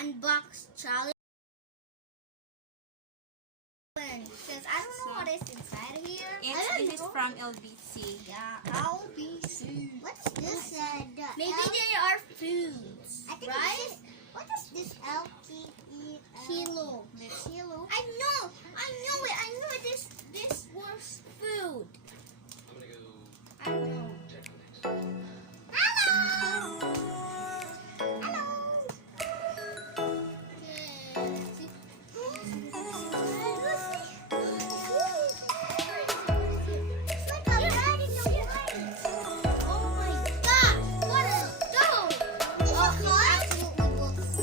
unbox challenge. Because I don't know what is inside here. This is from LBC. Yeah, LBC. What is this? Maybe they are foods, I think right? What is this? LTE. Kilo. Kilo. I know it. I know it. This was food. I don't know. Hello. Hello. It's like a bird in the white. Oh my God! What a dog! Absolutely books. I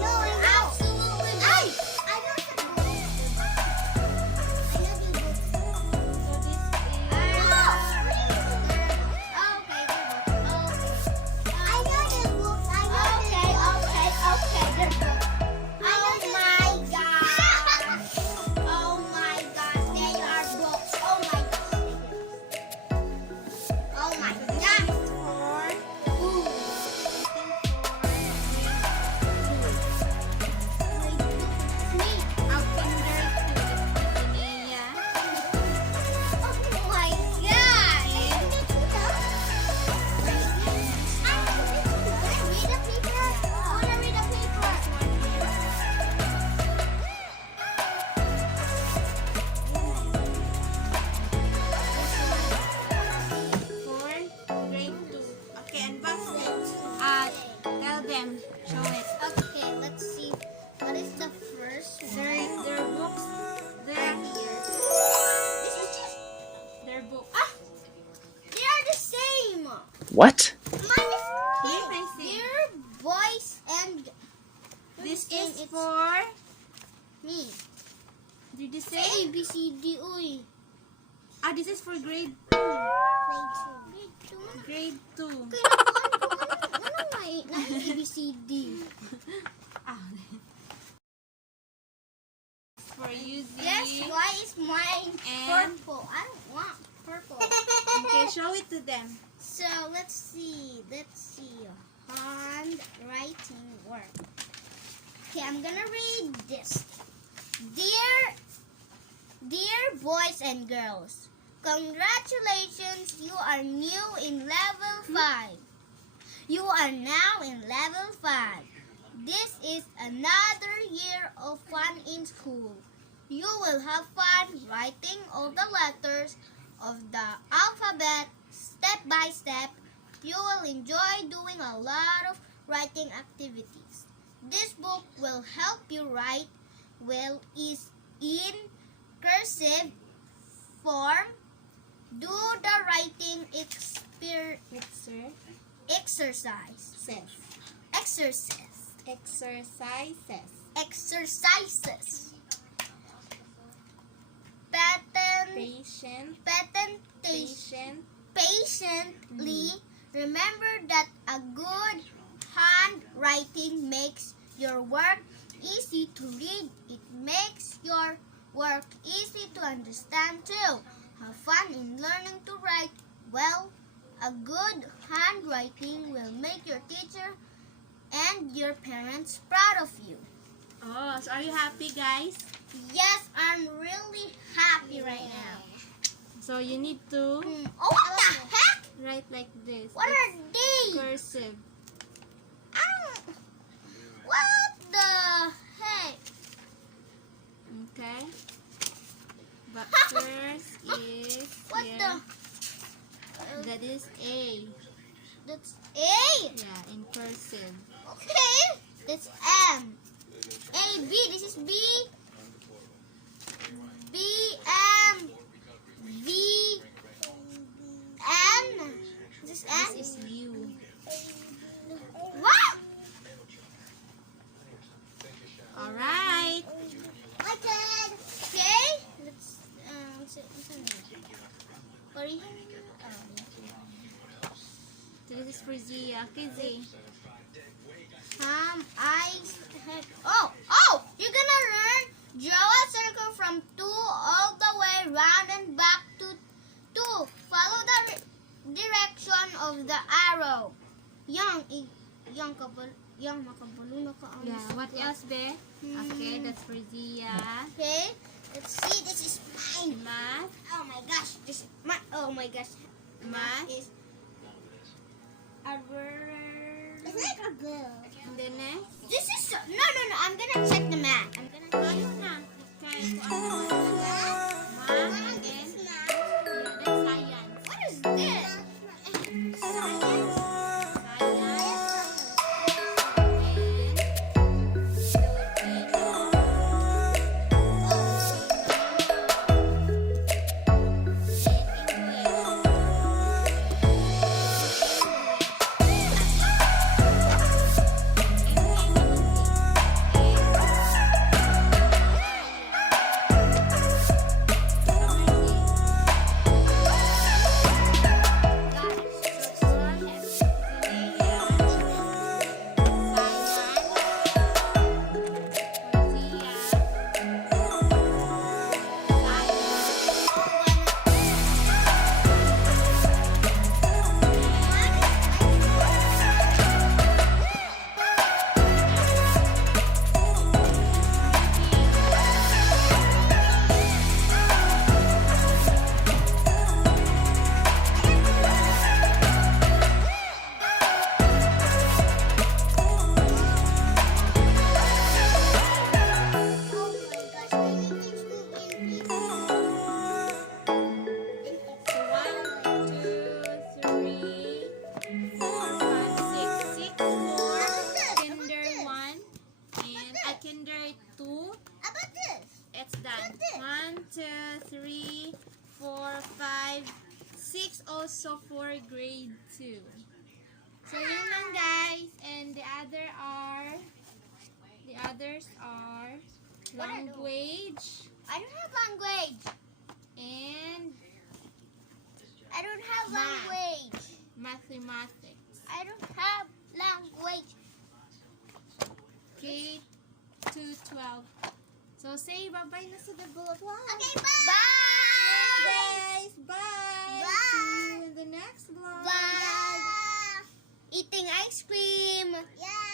know. Absolutely books. I know the book. I know the book. So this is I know the book. our Kinder 2. For grade 2. Okay, unbox it. Tell them. Show it. Okay, let's see. What is the first one? Their books. Their book. They are the same. What? Mine is Yes, I see. They're boys and This and is it's for. me. Did you say? A, B, C, D, uy. This is for grade Grade 2. 2. Ano nga eh? Na A, B, C, D. Ah. For using. Yes, why is mine And- purple? I don't want purple. Okay, show it to them. So, let's see. Handwriting work. Okay, I'm gonna read this. Dear boys and girls, congratulations, you are new in level 5. You are now in level 5. This is another year of fun in school. You will have fun writing all the letters of the alphabet step by step. You will enjoy doing a lot of writing activities. This book will help you write well is in cursive form. Do the writing exercises. Patiently remember that a good handwriting makes your work easy to read. It makes your work easy to understand too. Have fun in learning to write well. A good handwriting will make your teacher and your parents proud of you. Oh, so are you happy, guys? Yes, I'm really happy right now. So you need to Oh, what the heck? write like this. What are these? Cursive. What the heck? Okay. But first is What here. the? That is A. That's A. Yeah, in cursive. Okay. That's M. A, B. This is B. B, M. V. N. This is N. This is U. What? All right. My turn. Okay. Let's Sorry. So this is for Zia. Okay, Z. You're gonna learn draw a circle from 2 all the way round and back to 2. Follow the direction of the arrow. Yang Yang makabulo na ka. Yeah, what else, be? Okay, that's for Zia. Okay, let's see. This is mine. Math. Oh my gosh, this is my. Oh my gosh, Math. is a word. It's like a girl. And then next. This is so, no. I'm gonna check the math. I'm gonna. Ano na? Okay, kung ano na talaga. Math, and then, yeah, that's science. What is this? Science. It's done. 1, 2, 3, 4, 5, 6 also for grade 2. So yun lang guys. And the others are language I don't have language. and I don't have Math. language. mathematics. I don't have language. K to 12. So say bye-bye na sa the vlog. Okay, bye. Guys, bye. Bye. See you in the next vlog. Bye. Eating ice cream. Yeah.